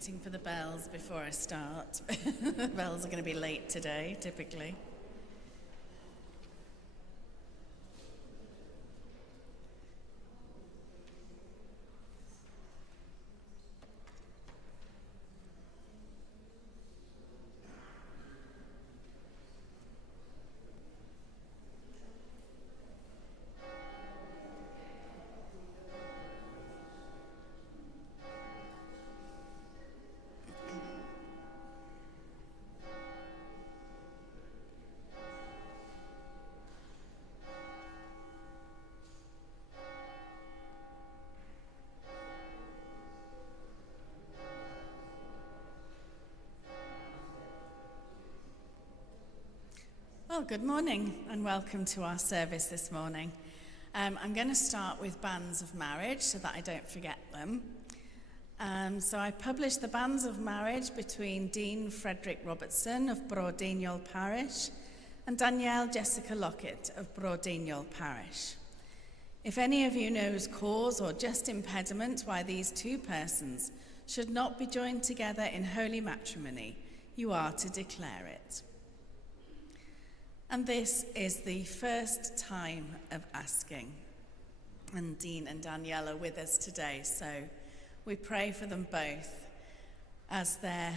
waiting for the bells before I start. The bells are going to be late today, typically. Well, good morning and welcome to our service this morning. I'm going to start with banns of marriage so that I don't forget them. So I published the banns of marriage between Dean Frederick Robertson of Brodignol Parish and Danielle Jessica Lockett of Brodignol Parish. If any of you knows cause or just impediment why these two persons should not be joined together in holy matrimony, you are to declare it. And this is the first time of asking. And Dean and Danielle are with us today, so we pray for them both as their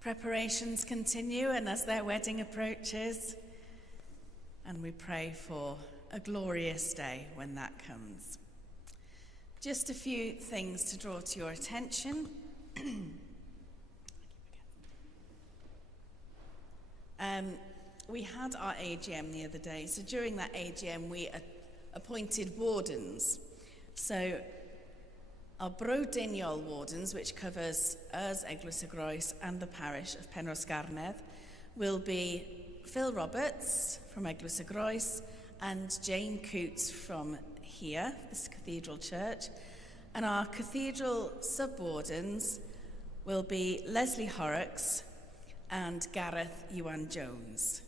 preparations continue and as their wedding approaches. And we pray for a glorious day when that comes. Just a few things to draw to your attention. We had our AGM the other day, so during that AGM we appointed wardens. So our Brodignol wardens, which covers us, Eglwys y Groes, and the parish of Penrhos Garnedd, will be Phil Roberts from Eglwys y Groes and Jane Coots from here, this cathedral church. And our cathedral sub-wardens will be Leslie Horrocks and Gareth Iwan Jones.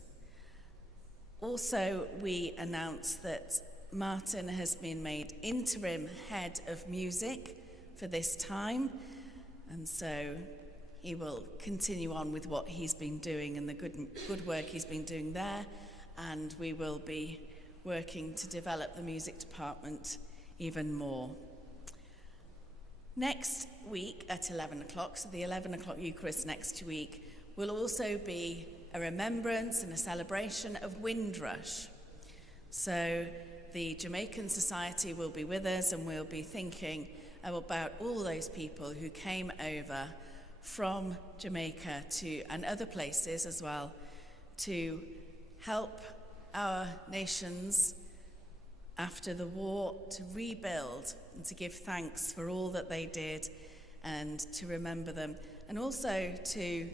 Also, we announced that Martin has been made interim head of music for this time, and so he will continue on with what he's been doing and the good work he's been doing there, and we will be working to develop the music department even more. Next week at 11 o'clock, so the 11 o'clock Eucharist next week, will also be a remembrance and a celebration of Windrush. So the Jamaican Society will be with us, and we'll be thinking about all those people who came over from Jamaica and other places as well to help our nations after the war to rebuild and to give thanks for all that they did and to remember them, and also to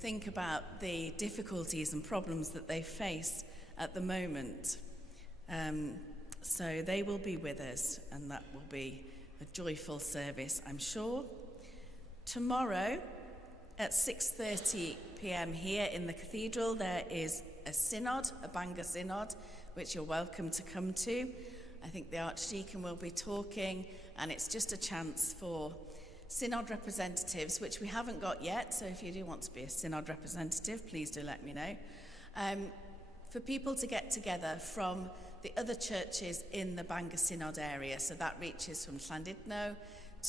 think about the difficulties and problems that they face at the moment. So they will be with us, and that will be a joyful service, I'm sure. Tomorrow at 6:30 p.m. here in the cathedral, there is a synod, a Bangor synod, which you're welcome to come to. I think the Archdeacon will be talking, and it's just a chance for synod representatives, which we haven't got yet, so if you do want to be a synod representative, please do let me know, for people to get together from the other churches in the Bangor Synod area. So that reaches from Llandudno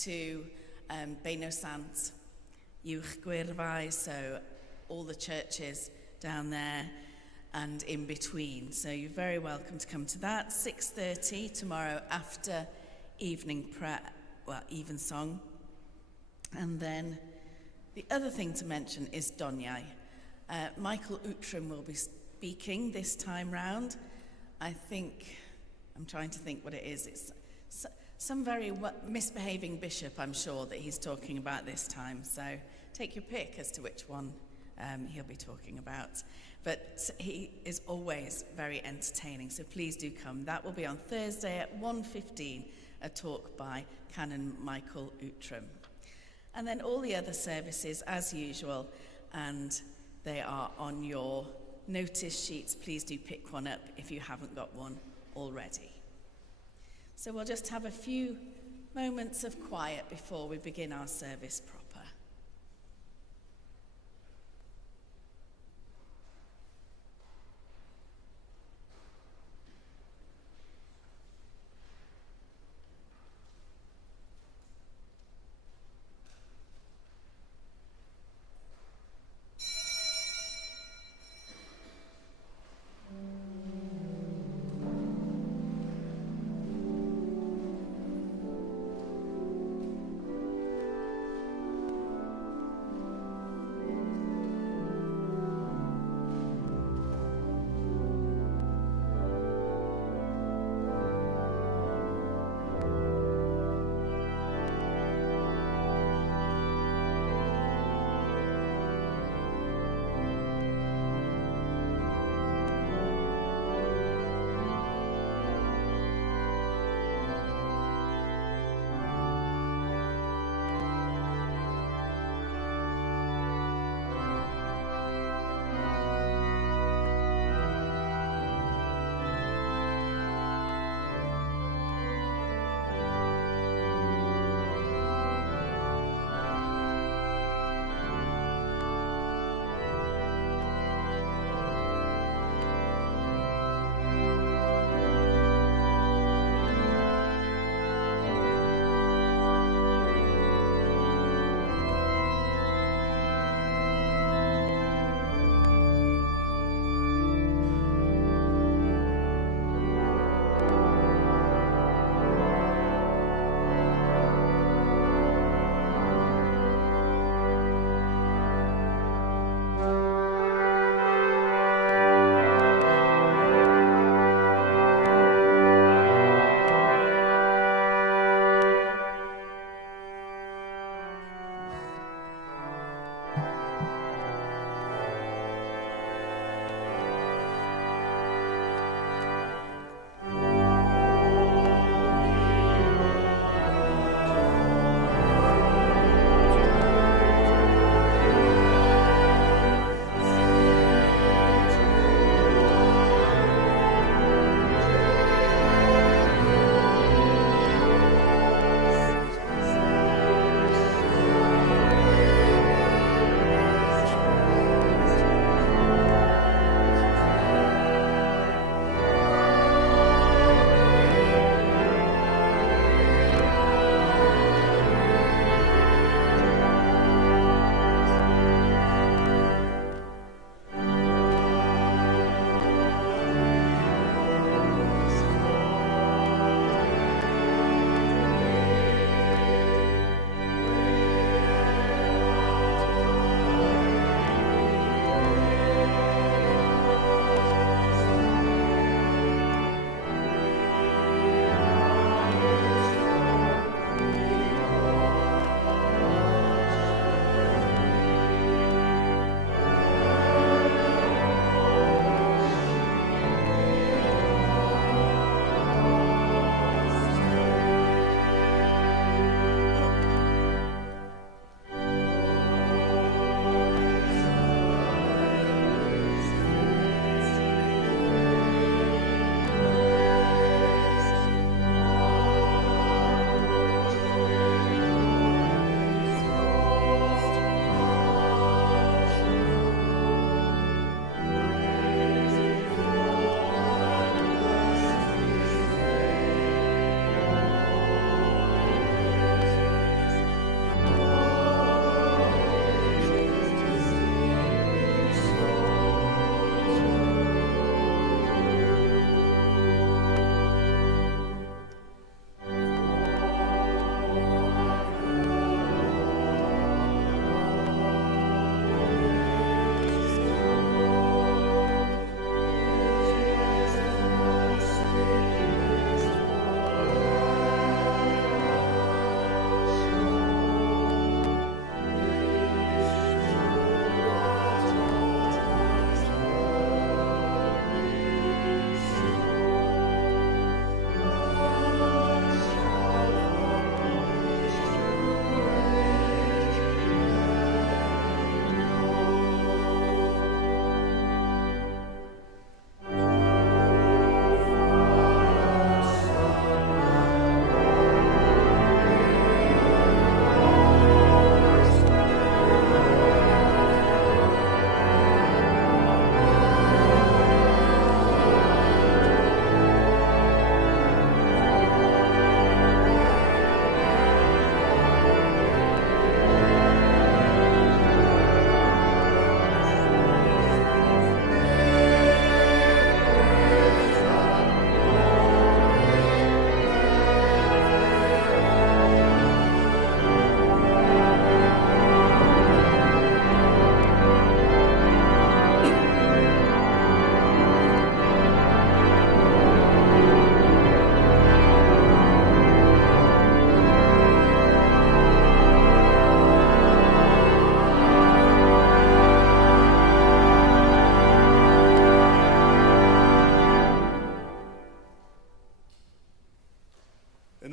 to Beino Sant, Uwch Gwyrfai, so all the churches down there and in between. So you're very welcome to come to that. 6:30 tomorrow after evening prayer, evensong. And then the other thing to mention is Doniai. Michael Outram will be speaking this time round. I'm trying to think what it is. It's some very misbehaving bishop, I'm sure, that he's talking about this time. So take your pick as to which one he'll be talking about. But he is always very entertaining, so please do come. That will be on Thursday at 1:15, a talk by Canon Michael Outram. And then all the other services as usual, and they are on your notice sheets. Please do pick one up if you haven't got one already. So we'll just have a few moments of quiet before we begin our service proper.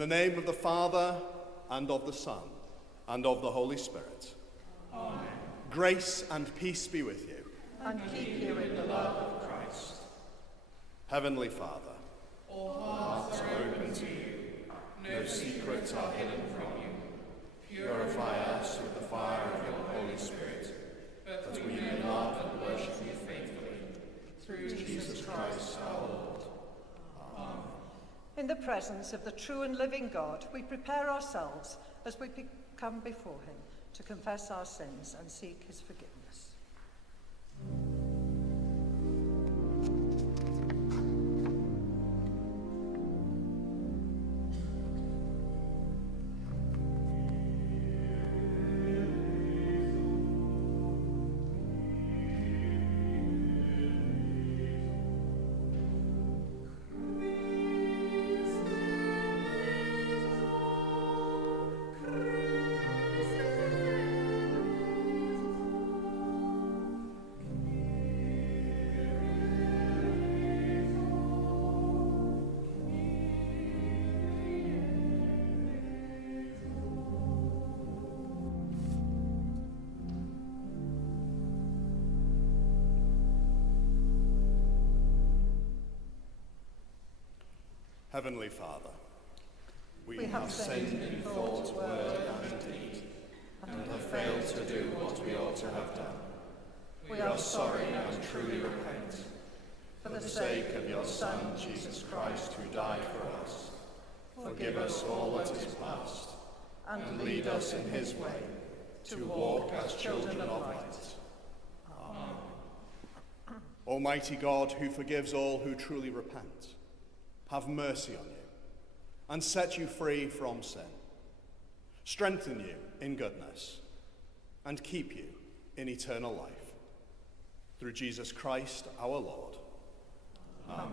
the name of the Father, and of the Son, and of the Holy Spirit. Amen. Grace and peace be with you. And keep you in the love of Christ. Heavenly Father, All hearts are open to you. No secrets are hidden from you. Purify us with the fire of your Holy Spirit, that we may love and worship you faithfully. Through Jesus Christ our Lord. Amen. In the presence of the true and living God, we prepare ourselves as we come before him to confess our sins and seek his forgiveness. Heavenly Father, We have sinned in thought, word, and deed, And have failed to do what we ought to have done. We are sorry and truly repent. for For the the sake sake of your Son, Jesus Christ, who died for us, forgive us all that is past, and lead us in his way, to walk as children of light. Almighty God, who forgives all who truly repent, have mercy on you and set you free from sin, strengthen you in goodness, and keep you in eternal life. Through Jesus Christ our Lord. Amen.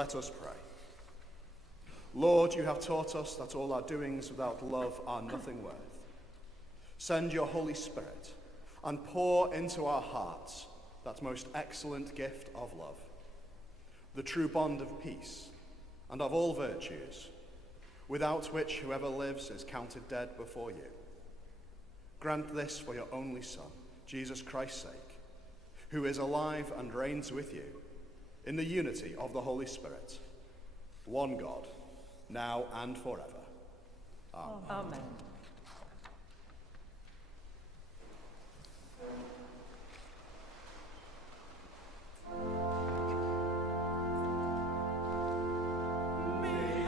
Let us pray. Lord, you have taught us that all our doings without love are nothing worth. Send your Holy Spirit and pour into our hearts that most excellent gift of love, the true bond of peace and of all virtues, without which whoever lives is counted dead before you. Grant this for your only Son, Jesus Christ's sake, who is alive and reigns with you in the unity of the Holy Spirit, one God, now and forever. Amen. Amen. May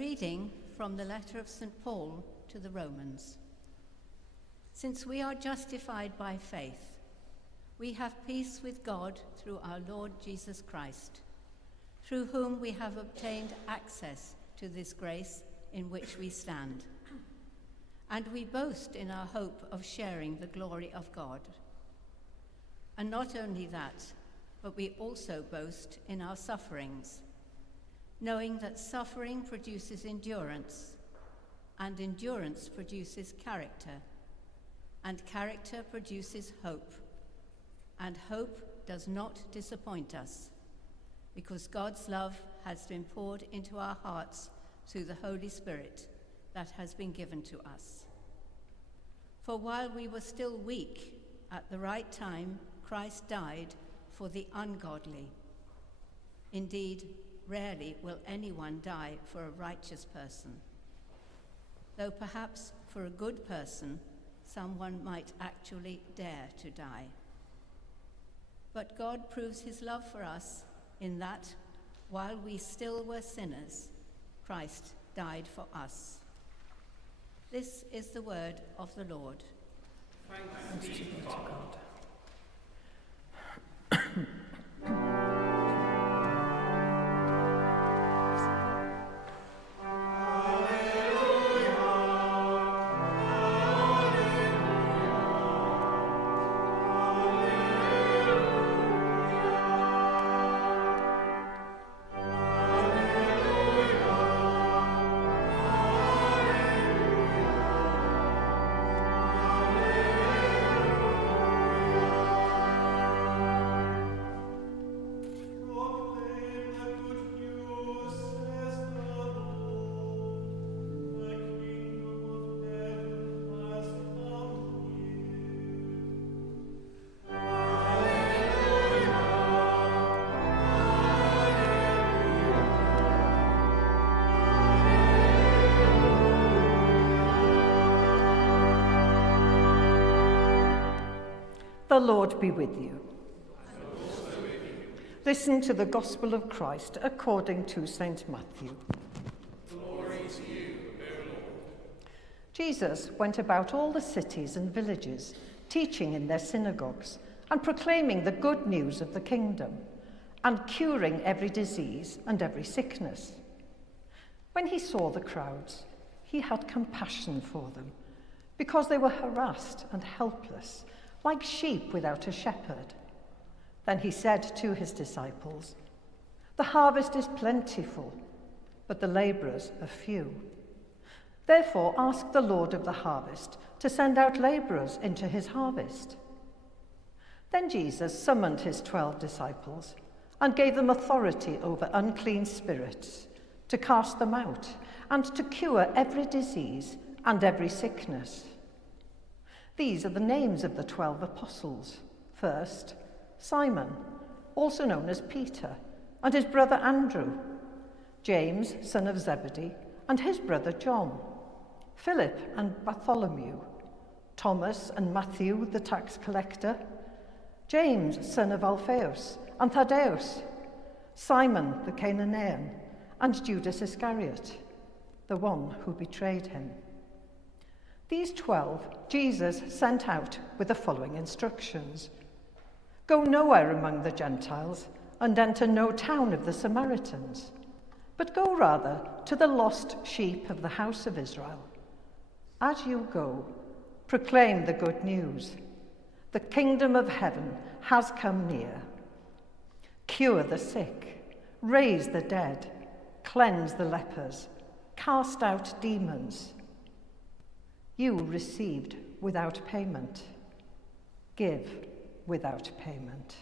reading from the letter of St. Paul to the Romans. Since we are justified by faith, we have peace with God through our Lord Jesus Christ, through whom we have obtained access to this grace in which we stand. And we boast in our hope of sharing the glory of God. And not only that, but we also boast in our sufferings, knowing that suffering produces endurance, and endurance produces character, and character produces hope. And hope does not disappoint us, because God's love has been poured into our hearts through the Holy Spirit that has been given to us. For while we were still weak, at the right time, Christ died for the ungodly. Indeed, rarely will anyone die for a righteous person, though perhaps for a good person, someone might actually dare to die. But God proves his love for us in that, while we still were sinners, Christ died for us. This is the word of the Lord. Thanks be to God. The Lord be with you. And also with you. Listen to the Gospel of Christ according to St. Matthew. Glory to you, O Lord. Jesus went about all the cities and villages, teaching in their synagogues and proclaiming the good news of the kingdom, and curing every disease and every sickness. When he saw the crowds, he had compassion for them, because they were harassed and helpless, like sheep without a shepherd. Then he said to his disciples, "The harvest is plentiful, but the laborers are few. Therefore ask the Lord of the harvest to send out laborers into his harvest." Then Jesus summoned his 12 disciples and gave them authority over unclean spirits, to cast them out and to cure every disease and every sickness. These are the names of the 12 apostles. First, Simon, also known as Peter, and his brother Andrew, James, son of Zebedee, and his brother John, Philip and Bartholomew, Thomas and Matthew, the tax collector, James, son of Alphaeus, and Thaddeus, Simon the Cananaean, and Judas Iscariot, the one who betrayed him. These 12 Jesus sent out with the following instructions: "Go nowhere among the Gentiles and enter no town of the Samaritans, but go rather to the lost sheep of the house of Israel. As you go, proclaim the good news. The kingdom of heaven has come near. Cure the sick, raise the dead, cleanse the lepers, cast out demons. You received without payment. Give without payment."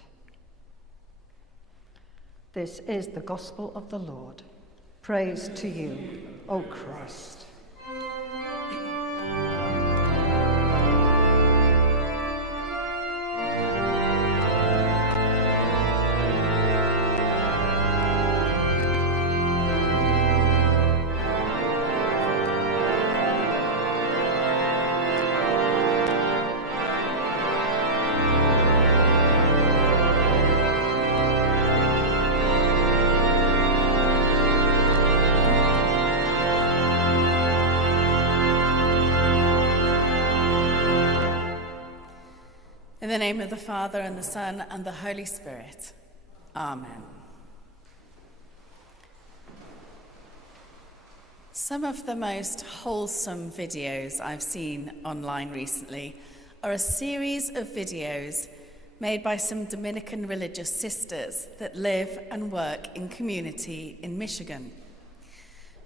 This is the gospel of the Lord. Praise to you, O Christ. In the name of the Father, and the Son, and the Holy Spirit. Amen. Some of the most wholesome videos I've seen online recently are a series of videos made by some Dominican religious sisters that live and work in community in Michigan.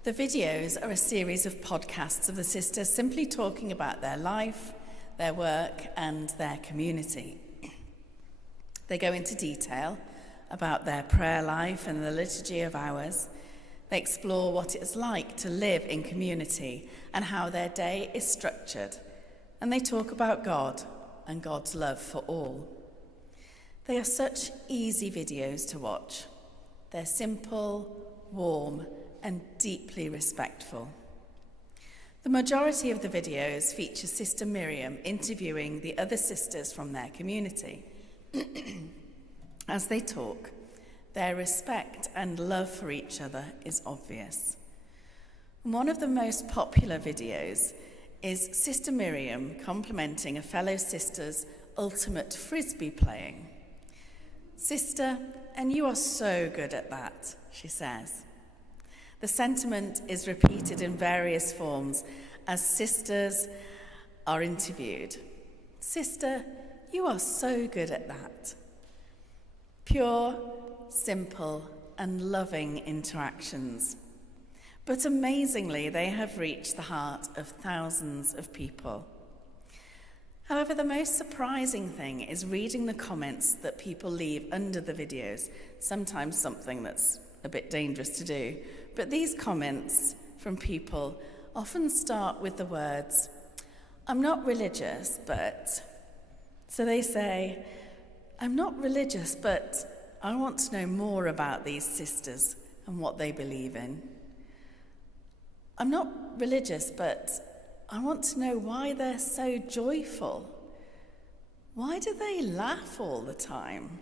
The videos are a series of podcasts of the sisters simply talking about their life, their work, and their community. They go into detail about their prayer life and the liturgy of hours. They explore what it's like to live in community and how their day is structured. And they talk about God and God's love for all. They are such easy videos to watch. They're simple, warm, and deeply respectful. The majority of the videos feature Sister Miriam interviewing the other sisters from their community. As they talk, their respect and love for each other is obvious. One of the most popular videos is Sister Miriam complimenting a fellow sister's ultimate frisbee playing. "Sister, and you are so good at that," she says. The sentiment is repeated in various forms as sisters are interviewed. "Sister, you are so good at that." Pure, simple, and loving interactions. But amazingly, they have reached the heart of thousands of people. However, the most surprising thing is reading the comments that people leave under the videos, sometimes something that's a bit dangerous to do. But these comments from people often start with the words, "I'm not religious, but..." So they say, "I'm not religious, but I want to know more about these sisters and what they believe in. I'm not religious, but I want to know why they're so joyful. Why do they laugh all the time?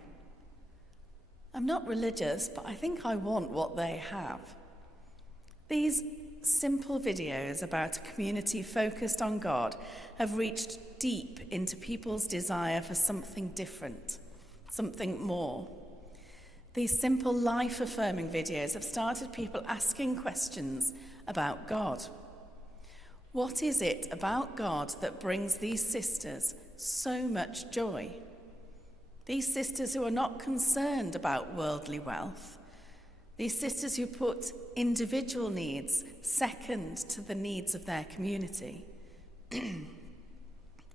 I'm not religious, but I think I want what they have." These simple videos about a community focused on God have reached deep into people's desire for something different, something more. These simple life-affirming videos have started people asking questions about God. What is it about God that brings these sisters so much joy? These sisters who are not concerned about worldly wealth. These sisters who put individual needs second to the needs of their community.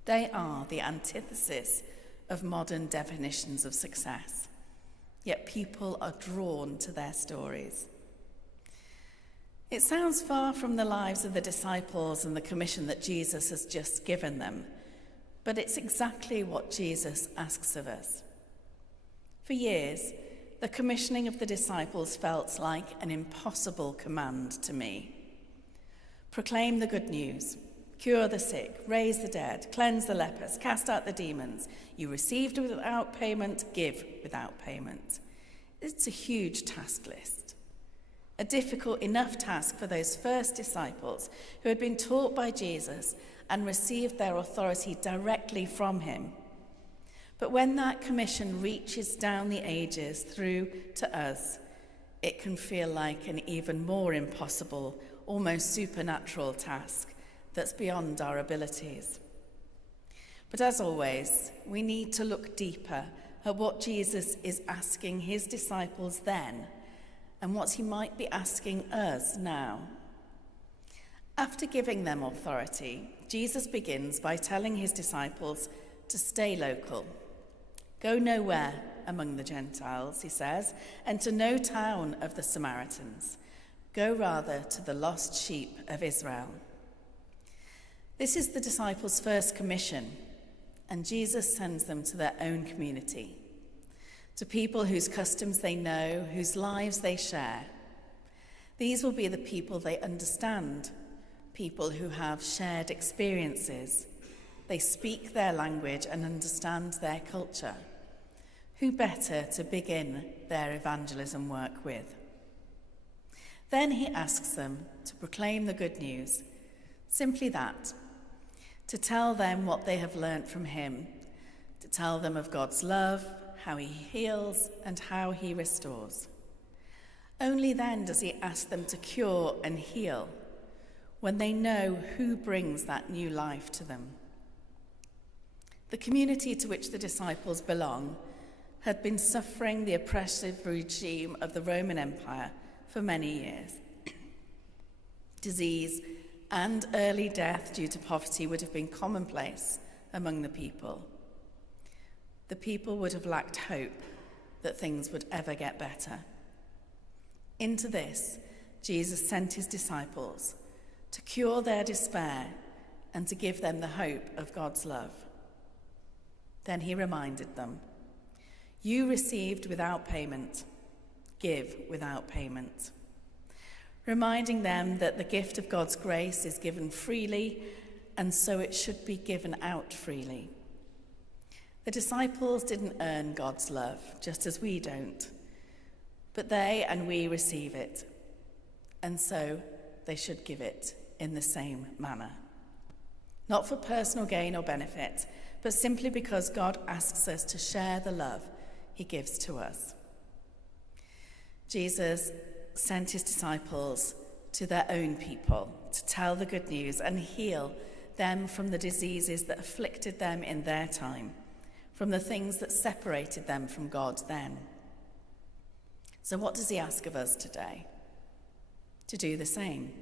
They are the antithesis of modern definitions of success. Yet people are drawn to their stories. It sounds far from the lives of the disciples and the commission that Jesus has just given them, but it's exactly what Jesus asks of us. For years, the commissioning of the disciples felt like an impossible command to me. Proclaim the good news, cure the sick, raise the dead, cleanse the lepers, cast out the demons. You received without payment, give without payment. It's a huge task list. A difficult enough task for those first disciples who had been taught by Jesus and received their authority directly from him. But when that commission reaches down the ages through to us, it can feel like an even more impossible, almost supernatural task that's beyond our abilities. But as always, we need to look deeper at what Jesus is asking his disciples then and what he might be asking us now. After giving them authority, Jesus begins by telling his disciples to stay local. Go nowhere among the Gentiles, he says, and to no town of the Samaritans. Go rather to the lost sheep of Israel. This is the disciples' first commission, and Jesus sends them to their own community, to people whose customs they know, whose lives they share. These will be the people they understand, people who have shared experiences. They speak their language and understand their culture. Who better to begin their evangelism work with? Then he asks them to proclaim the good news, simply that, to tell them what they have learnt from him, to tell them of God's love, how he heals, and how he restores. Only then does he ask them to cure and heal, when they know who brings that new life to them. The community to which the disciples belong had been suffering the oppressive regime of the Roman Empire for many years. Disease and early death due to poverty would have been commonplace among the people. The people would have lacked hope that things would ever get better. Into this, Jesus sent his disciples to cure their despair and to give them the hope of God's love. Then he reminded them, "You received without payment, give without payment," reminding them that the gift of God's grace is given freely, and so it should be given out freely. The disciples didn't earn God's love, just as we don't, but they and we receive it, and so they should give it in the same manner. Not for personal gain or benefit, but simply because God asks us to share the love he gives to us. Jesus sent his disciples to their own people to tell the good news and heal them from the diseases that afflicted them in their time, from the things that separated them from God then. So what does he ask of us today? To do the same.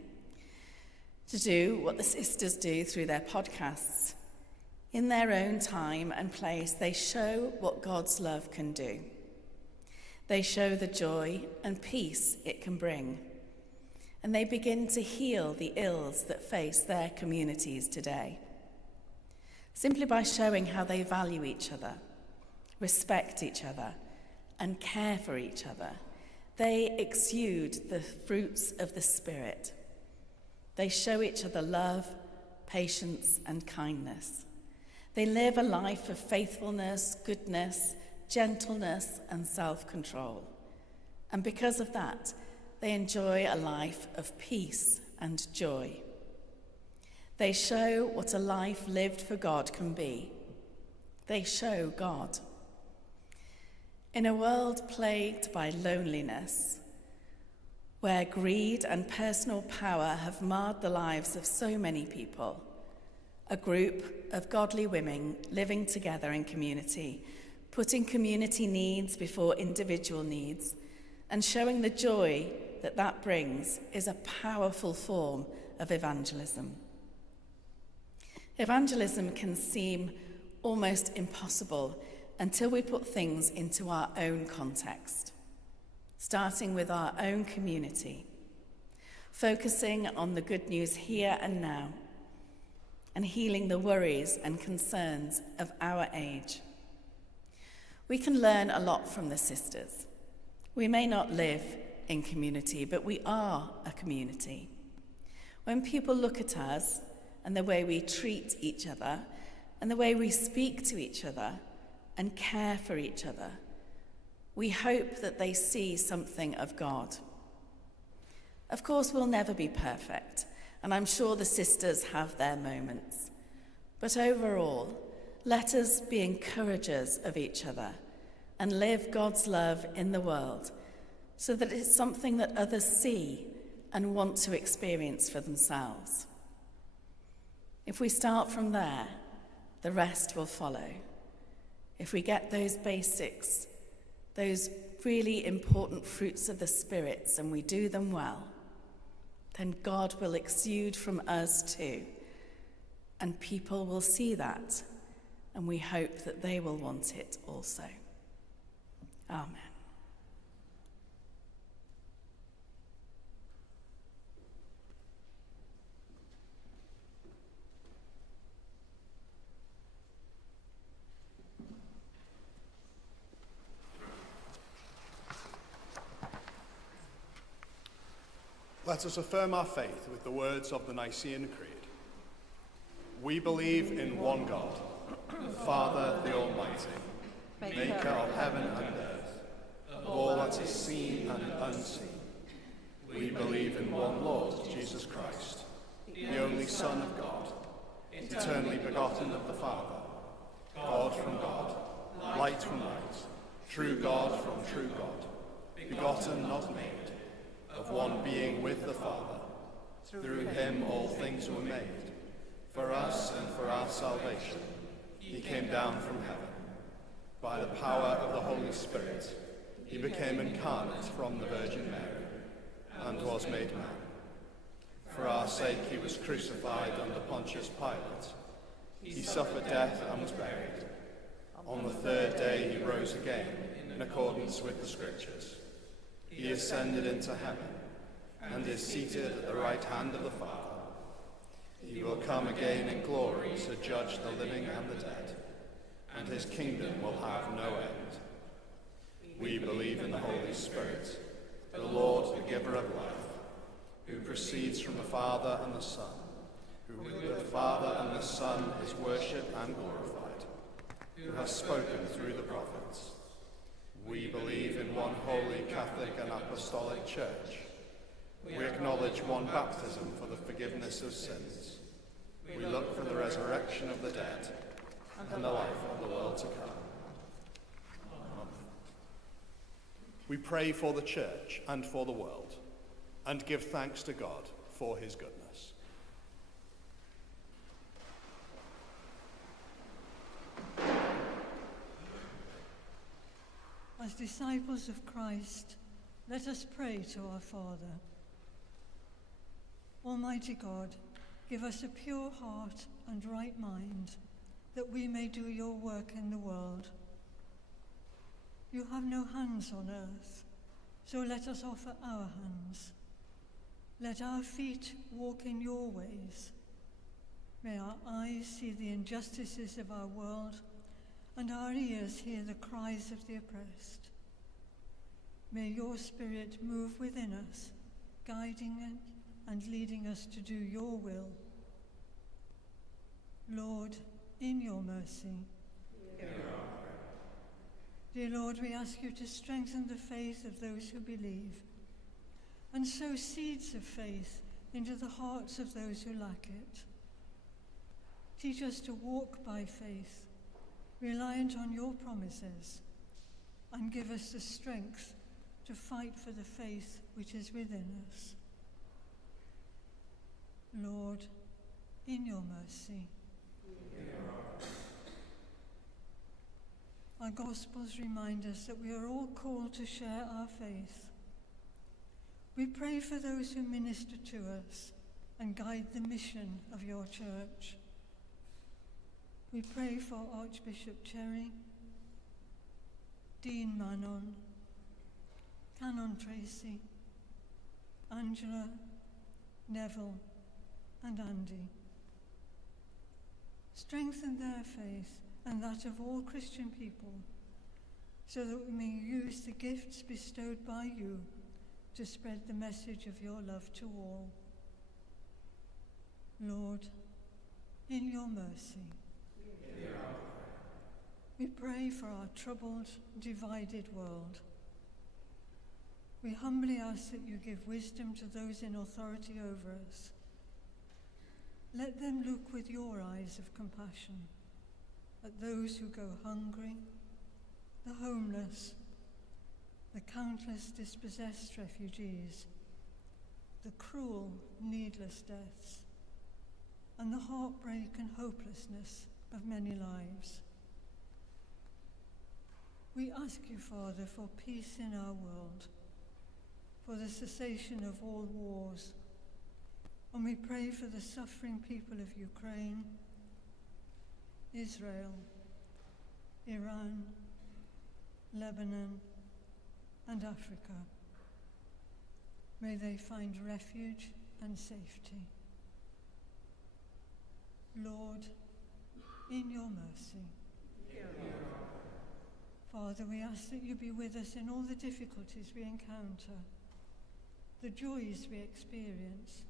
To do what the sisters do through their podcasts. In their own time and place, they show what God's love can do. They show the joy and peace it can bring. And they begin to heal the ills that face their communities today. Simply by showing how they value each other, respect each other, and care for each other, they exude the fruits of the Spirit. They show each other love, patience, and kindness. They live a life of faithfulness, goodness, gentleness, and self-control. And because of that, they enjoy a life of peace and joy. They show what a life lived for God can be. They show God. In a world plagued by loneliness, where greed and personal power have marred the lives of so many people, a group of godly women living together in community, putting community needs before individual needs, and showing the joy that that brings is a powerful form of evangelism. Evangelism can seem almost impossible until we put things into our own context, starting with our own community, focusing on the good news here and now, and healing the worries and concerns of our age. We can learn a lot from the sisters. We may not live in community, but we are a community. When people look at us and the way we treat each other and the way we speak to each other and care for each other, we hope that they see something of God. Of course, we'll never be perfect, and I'm sure the sisters have their moments. But overall, let us be encouragers of each other and live God's love in the world so that it's something that others see and want to experience for themselves. If we start from there, the rest will follow. If we get those basics, those really important fruits of the spirits, and we do them well, then God will exude from us too. And people will see that, and we hope that they will want it also. Amen. Let us affirm our faith with the words of the Nicene Creed. We believe in one God, Father the Almighty, maker of heaven and earth, of all that is seen and unseen. We believe in one Lord, Jesus Christ, the only Son of God, eternally begotten of the Father, God from God, light from light, true God from true God, begotten, not made, of one being with the Father. Through him all things were made. For us and for our salvation, he came down from heaven. By the power of the Holy Spirit, he became incarnate from the Virgin Mary, and was made man. For our sake he was crucified under Pontius Pilate. He suffered death and was buried. On the third day he rose again, in accordance with the Scriptures. He ascended into heaven, and is seated at the right hand of the Father. He will come again in glory to judge the living and the dead, and his kingdom will have no end. We believe in the Holy Spirit, the Lord, the giver of life, who proceeds from the Father and the Son, who with the Father and the Son is worshipped and glorified, who has spoken through the prophets. We believe in one holy, Catholic and Apostolic Church. We acknowledge one baptism for the forgiveness of sins. We look for the resurrection of the dead and the life of the world to come. Amen. We pray for the Church and for the world, and give thanks to God for his goodness. As disciples of Christ, let us pray to our Father. Almighty God, give us a pure heart and right mind, that we may do your work in the world. You have no hands on earth, so let us offer our hands. Let our feet walk in your ways. May our eyes see the injustices of our world, and our ears hear the cries of the oppressed. May your Spirit move within us, guiding it and leading us to do your will. Lord, in your mercy. Dear Lord, we ask you to strengthen the faith of those who believe, and sow seeds of faith into the hearts of those who lack it. Teach us to walk by faith, reliant on your promises, and give us the strength to fight for the faith which is within us. Lord, in your mercy. Our Gospels remind us that we are all called to share our faith. We pray for those who minister to us and guide the mission of your Church. We pray for Archbishop Cherry, Dean Manon, Canon Tracy, Angela, Neville, and Andy. Strengthen their faith and that of all Christian people, so that we may use the gifts bestowed by you to spread the message of your love to all. Lord, in your mercy. We pray for our troubled, divided world. We humbly ask that you give wisdom to those in authority over us. Let them look with your eyes of compassion at those who go hungry, the homeless, the countless dispossessed refugees, the cruel, needless deaths, and the heartbreak and hopelessness of many lives. We ask you, Father, for peace in our world, for the cessation of all wars, and we pray for the suffering people of Ukraine, Israel, Iran, Lebanon, and Africa. May they find refuge and safety. Lord, in your mercy. Father, we ask that you be with us in all the difficulties we encounter, the joys we experience,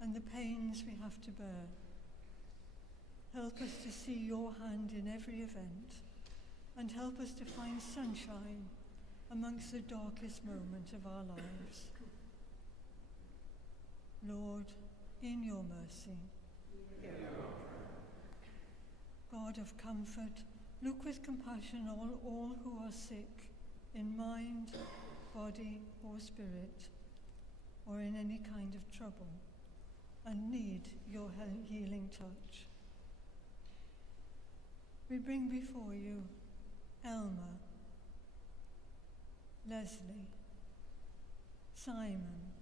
and the pains we have to bear. Help us to see your hand in every event, and help us to find sunshine amongst the darkest moment of our lives. Lord, in your mercy. God of comfort, Look with compassion on all who are sick in mind, body, or spirit, or in any kind of trouble, and need your healing touch. We bring before you Elmer, Leslie, Simon,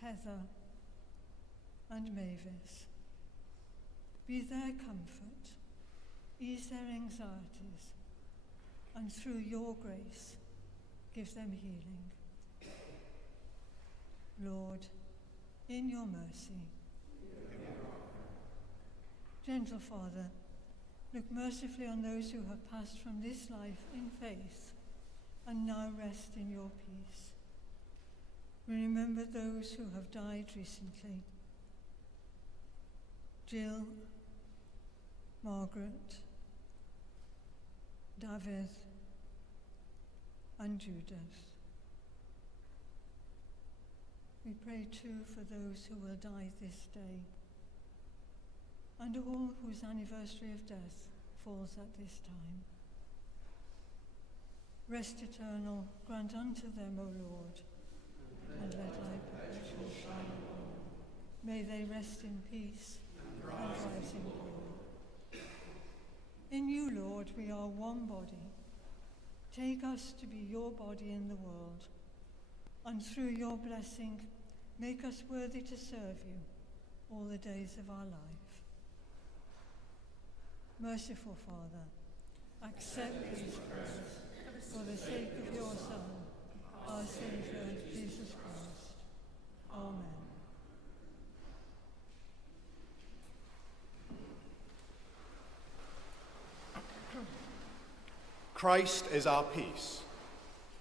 Heather, and Mavis. Be their comfort, ease their anxieties, and through your grace, give them healing. Lord, in your mercy. Gentle Father, look mercifully on those who have passed from this life in faith and now rest in your peace. Remember those who have died recently. Jill, Margaret, David, and Judith. We pray too for those who will die this day, and all whose anniversary of death falls at this time. Rest eternal grant unto them, O Lord, and let thy perpetual shine upon them. May they rest in peace and rise in glory. In you, Lord, we are one body. Take us to be your body in the world, and through your blessing, make us worthy to serve you all the days of our life. Merciful Father, accept these prayers for the sake of your Son, our Saviour, Jesus Christ. Amen. Christ is our peace.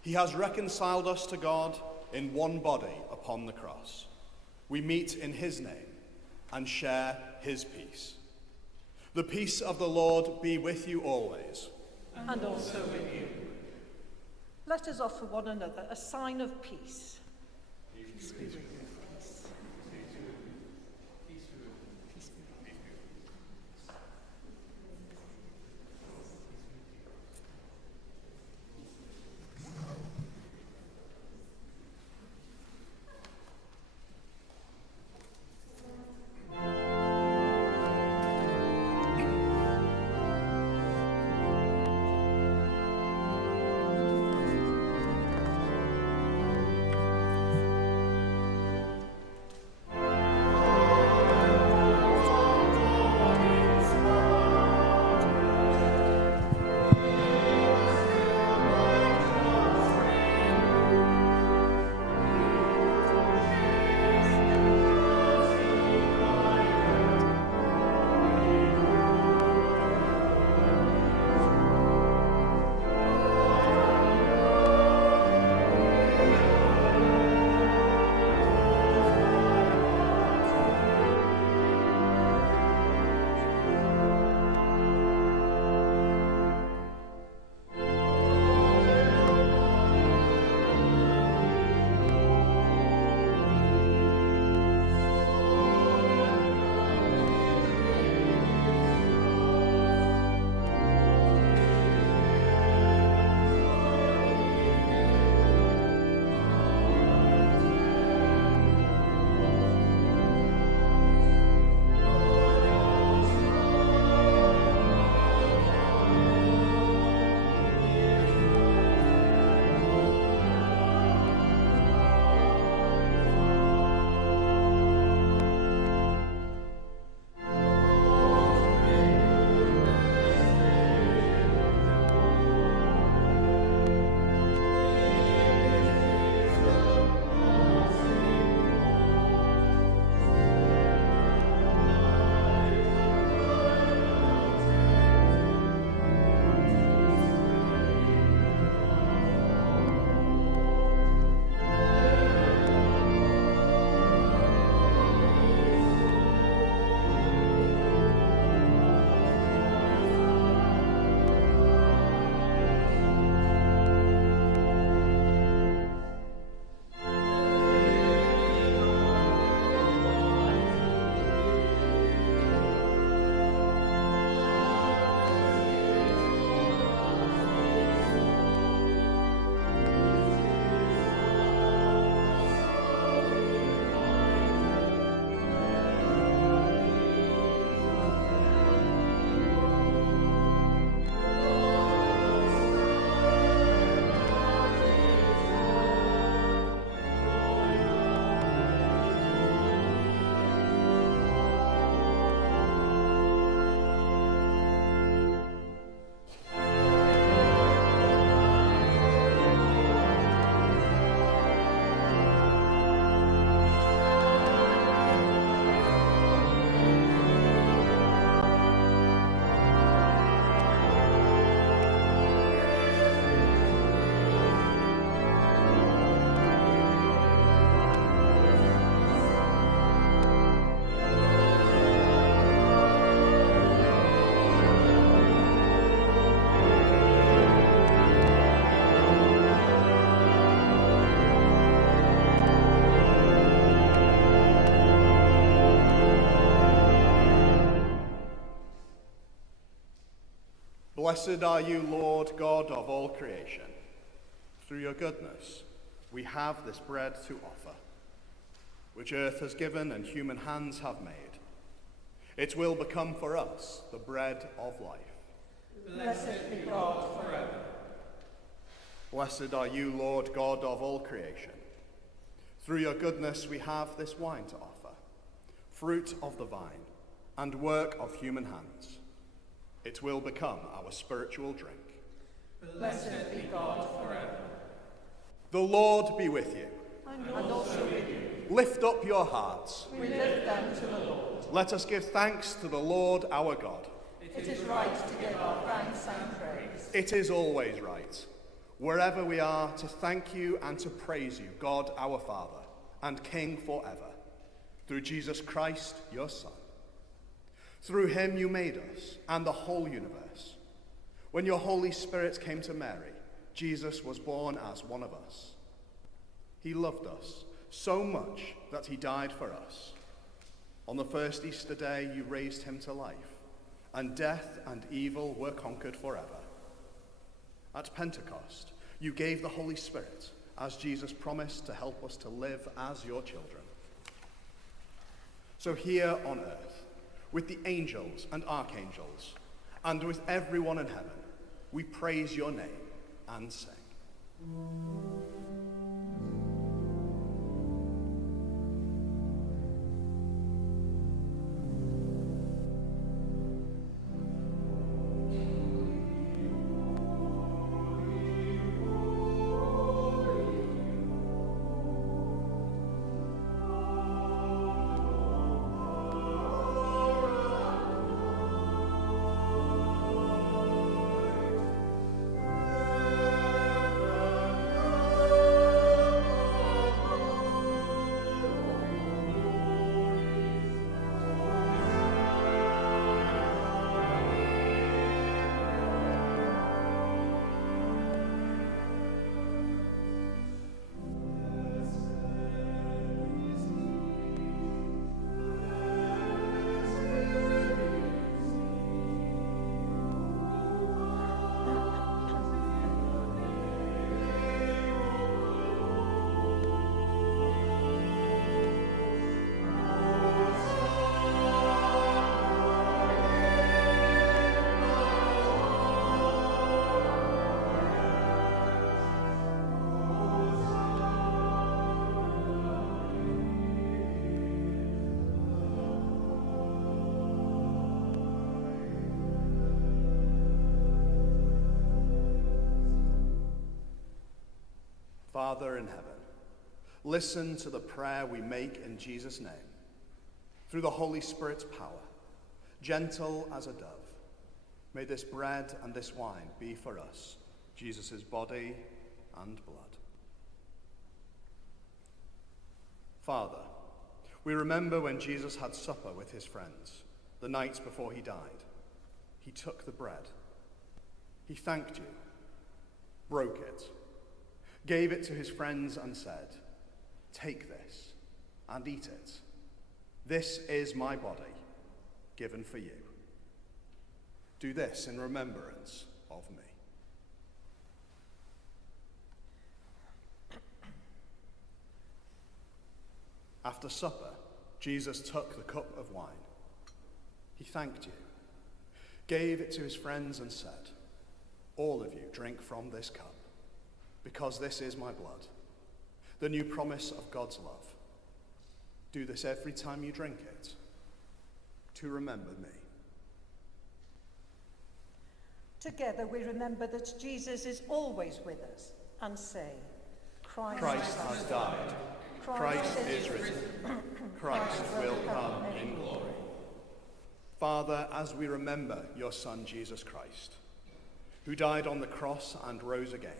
He has reconciled us to God in one body upon the cross. We meet in his name and share his peace. The peace of the Lord be with you always. And also with you. Let us offer one another a sign of peace. Peace be with you. Blessed are you, Lord God of all creation. Through your goodness, we have this bread to offer, which earth has given and human hands have made. It will become for us the bread of life. Blessed be God forever. Blessed are you, Lord God of all creation. Through your goodness, we have this wine to offer, fruit of the vine and work of human hands. It will become our spiritual drink. Blessed be God forever. The Lord be with you. And also with you. Lift up your hearts. We lift them to the Lord. Let us give thanks to the Lord our God. It is right to give our thanks and praise. It is always right, wherever we are, to thank you and to praise you, God our Father and King forever, through Jesus Christ, your Son. Through him you made us and the whole universe. When your Holy Spirit came to Mary, Jesus was born as one of us. He loved us so much that he died for us. On the first Easter day, you raised him to life, and death and evil were conquered forever. At Pentecost, you gave the Holy Spirit, as Jesus promised, to help us to live as your children. So here on earth, with the angels and archangels, and with everyone in heaven, we praise your name and sing. Father in heaven, listen to the prayer we make in Jesus' name. Through the Holy Spirit's power, gentle as a dove, may this bread and this wine be for us Jesus' body and blood. Father, we remember when Jesus had supper with his friends the night before he died. He took the bread. He thanked you, broke it, gave it to his friends and said, "Take this and eat it. This is my body, given for you. Do this in remembrance of me." After supper, Jesus took the cup of wine. He thanked you, gave it to his friends and said, "All of you drink from this cup, because this is my blood, the new promise of God's love. Do this every time you drink it, to remember me." Together we remember that Jesus is always with us and say, Christ has died. Christ is risen. Christ will come in glory. Father, as we remember your Son, Jesus Christ, who died on the cross and rose again,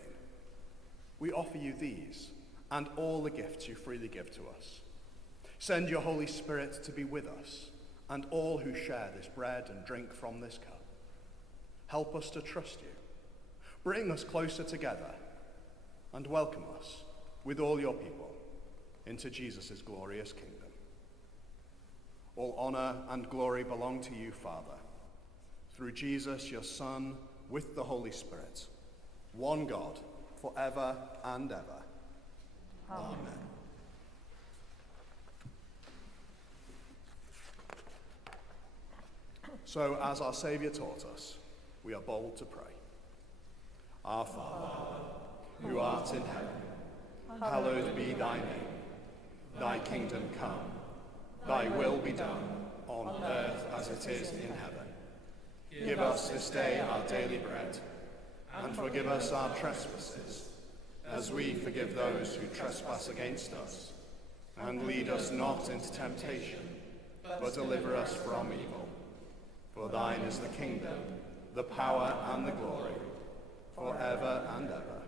we offer you these and all the gifts you freely give to us. Send your Holy Spirit to be with us and all who share this bread and drink from this cup. Help us to trust you. Bring us closer together and welcome us with all your people into Jesus' glorious kingdom. All honor and glory belong to you, Father, through Jesus, your Son, with the Holy Spirit, one God, forever and ever. Amen. So, as our Saviour taught us, we are bold to pray. Our Father, who art in heaven, hallowed be thy name. Thy kingdom come, thy will be done, on earth as it is in heaven. Give us this day our daily bread, and forgive us our trespasses, as we forgive those who trespass against us. And lead us not into temptation, but deliver us from evil. For thine is the kingdom, the power, and the glory, forever and ever.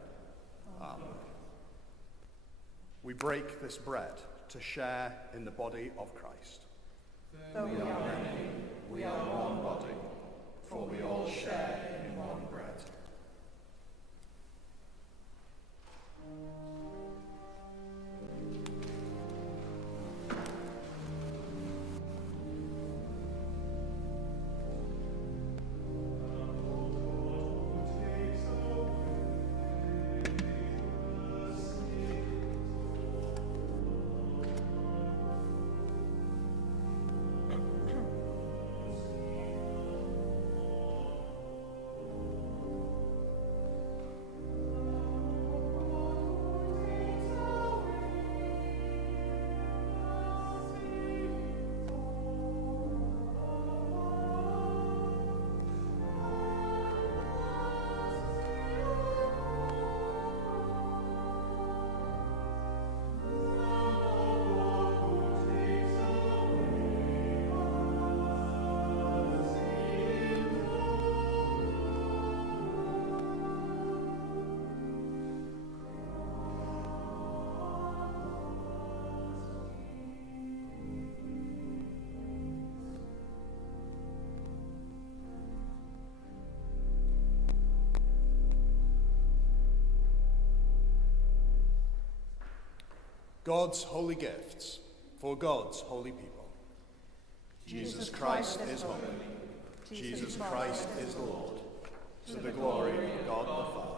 Amen. We break this bread to share in the body of Christ. Though we are many, we are one body, for we all share in one bread. God's holy gifts for God's holy people. Jesus Christ is holy. Jesus Christ is the Lord, to the glory of God the Father.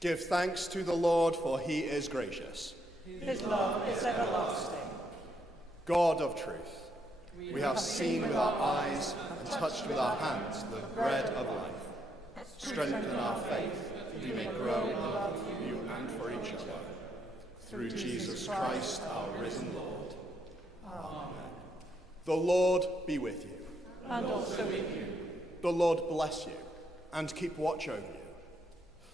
Give thanks to the Lord, for he is gracious. His love is everlasting. God of truth, we have seen with our eyes and touched with our hands the bread of life. Strengthen our faith, that we may grow in love for you and for each other. Through Jesus Christ, our risen Lord. Amen. The Lord be with you. And also with you. The Lord bless you and keep watch over you.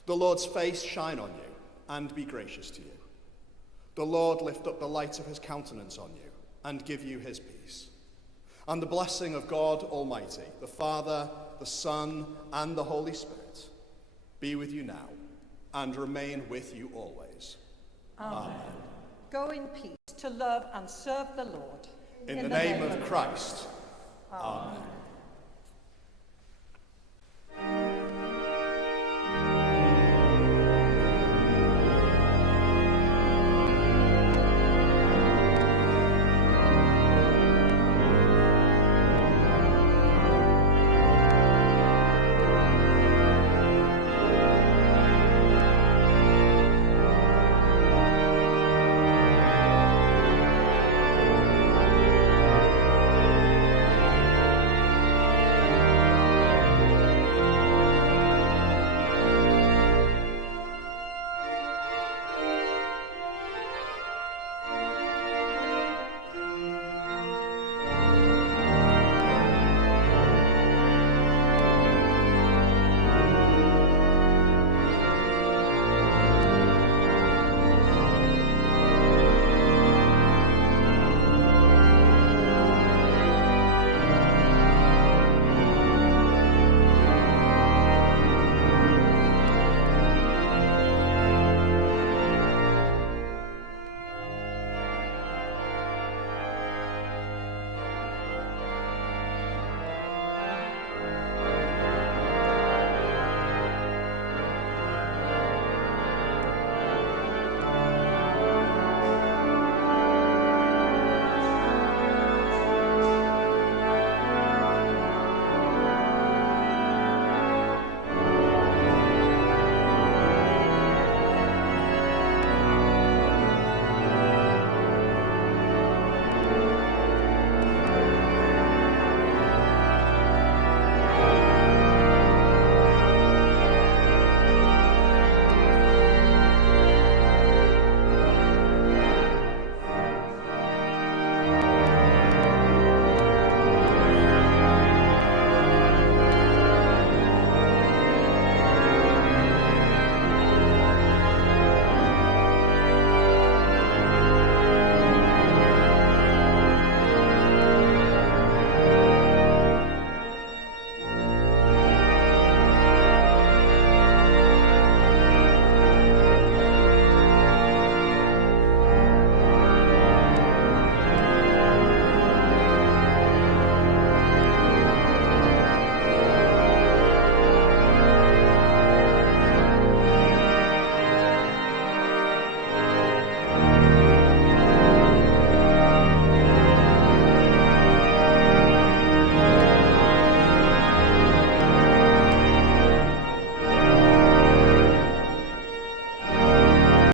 The Lord's face shine on you and be gracious to you. The Lord lift up the light of his countenance on you and give you his peace. And the blessing of God Almighty, the Father, the Son, and the Holy Spirit be with you now and remain with you always. Amen. Go in peace to love and serve the Lord. In the name of Christ. Amen.